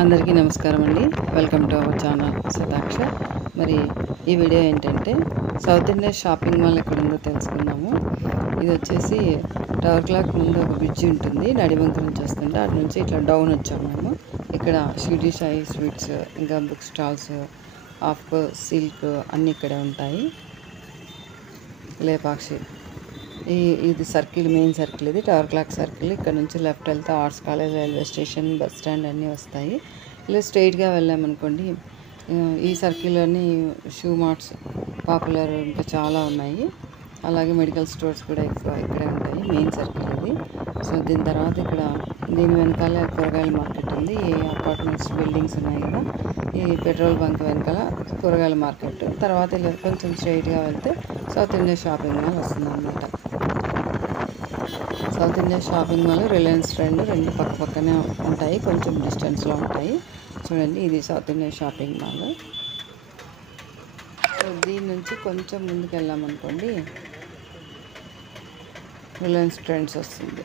అందరికీ నమస్కారం అండి. Welcome to our channel Shataksha. మరి ఈ వీడియో ఏంటంటే సౌత్ ఇండియా షాపింగ్ మాల్ ఎక్కడుందో తెలుసుకుందాము. ఇది వచ్చేసి టవర్ క్లాక్ ముందు ఒక బ్రిడ్జి ఉంటుంది, నడిబంక నుంచి వస్తుంటే అటు నుంచి ఇట్లా డౌన్ వచ్చాము మేము. ఇక్కడ షిరిడి సాయి స్వీట్స్, ఇంకా బుక్ స్టాల్స్, ఆఫ్ సిల్క్ అన్నీ ఇక్కడే ఉంటాయి. లేపాక్షి ఇది సర్కిల్, మెయిన్ సర్కిల్, ఇది టవర్ క్లాక్ సర్కిల్. ఇక్కడ నుంచి లెఫ్ట్ వెళ్తే arts college, railway station, bus stand అన్నీ వస్తాయి. ఇలా స్ట్రైట్గా వెళ్ళామనుకోండి ఈ సర్కిల్లోని షూ మార్ట్స్ పాపులర్ ఇంకా చాలా ఉన్నాయి. అలాగే మెడికల్ స్టోర్స్ కూడా ఎక్కువ ఇక్కడే ఉంటాయి. మెయిన్ సర్కిల్ ఇది. సో దీని తర్వాత ఇక్కడ దీని వెనకాల కూరగాయల మార్కెట్ ఉంది. ఈ అపార్ట్మెంట్స్ బిల్డింగ్స్ ఉన్నాయి కదా, ఈ పెట్రోల్ బంక్ వెనకాల కూరగాయల మార్కెట్. తర్వాత ఇలా కొంచెం స్ట్రైట్గా వెళ్తే సౌత్ ఇండియా షాపింగ్ మాల్ వస్తుంది అన్నమాట. South India shopping mall, Reliance trend రెండు పక్క పక్కనే ఉంటాయి, కొంచెం డిస్టెన్స్లో ఉంటాయి. చూడండి, ఇది South India shopping mall. So దీని నుంచి కొంచెం ముందుకు వెళ్ళామనుకోండి రిలయన్స్ ట్రెండ్స్ వస్తుంది.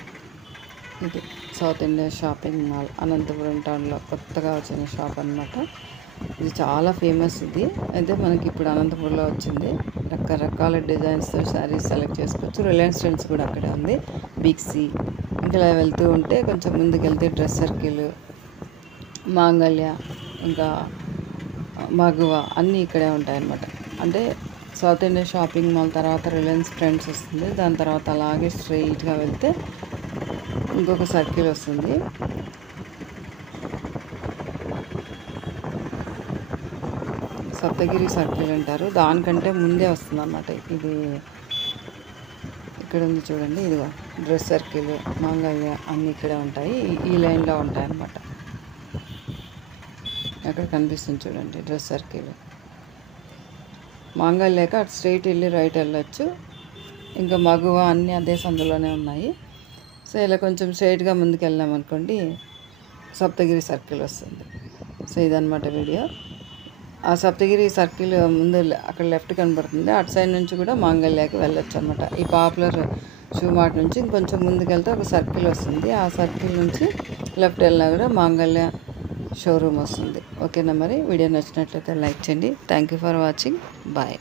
ఇది South India shopping mall, Anantapuram టౌన్లో కొత్తగా వచ్చిన షాప్ అన్నమాట. ఇది చాలా ఫేమస్. ఇది అయితే మనకి ఇప్పుడు అనంతపురంలో వచ్చింది. రకరకాల డిజైన్స్తో శారీస్ సెలెక్ట్ చేసుకోవచ్చు. రిలయన్స్ ట్రెండ్స్ కూడా అక్కడే ఉంది. Big C. ఇంకా ఇలా వెళ్తూ ఉంటే కొంచెం ముందుకు వెళ్తే డ్రెస్ సర్కిల్, మాంగళ్య, ఇంకా మగువ అన్నీ ఇక్కడే ఉంటాయన్నమాట. అంటే సౌత్ ఇండియా షాపింగ్ మాల్ తర్వాత రిలయన్స్ ట్రెండ్స్ వస్తుంది. దాని తర్వాత అలాగే స్ట్రైట్గా వెళ్తే ఇంకొక సర్కిల్ వస్తుంది. సప్తగిరి సర్కిల్ అంటారు. దానికంటే ముందే వస్తుంది అన్నమాట. ఇది ఇక్కడ ఉంది చూడండి, ఇదిగో డ్రెస్ సర్కిల్, మాంగళ్య అన్నీ ఇక్కడే ఉంటాయి. ఈ లైన్లో ఉంటాయి అన్నమాట. అక్కడ కనిపిస్తుంది చూడండి డ్రెస్ సర్కిల్. మాంగళ్యక అటు స్ట్రైట్ వెళ్ళి రైట్ వెళ్ళొచ్చు. ఇంకా మగువ అన్నీ అదే సందులోనే ఉన్నాయి. సో ఇలా కొంచెం స్ట్రైట్గా ముందుకు వెళ్ళామనుకోండి సప్తగిరి సర్కిల్ వస్తుంది. సో ఇదన్నమాట వీడియో. ఆ సప్తగిరి సర్కిల్ ముందు అక్కడ లెఫ్ట్ కనబడుతుంది. అటు సైడ్ నుంచి కూడా మాంగళ్యకి వెళ్ళొచ్చు అనమాట. ఈ పాపులర్ షూ మార్ట్ నుంచి ఇంకొంచెం ముందుకు వెళ్తే ఒక సర్కిల్ వస్తుంది. ఆ సర్కిల్ నుంచి లెఫ్ట్ వెళ్ళినా కూడా మాంగళ్య షోరూమ్ వస్తుంది. ఓకేనా? మరి వీడియో నచ్చినట్లయితే లైక్ చేయండి. Thank you for watching. Bye.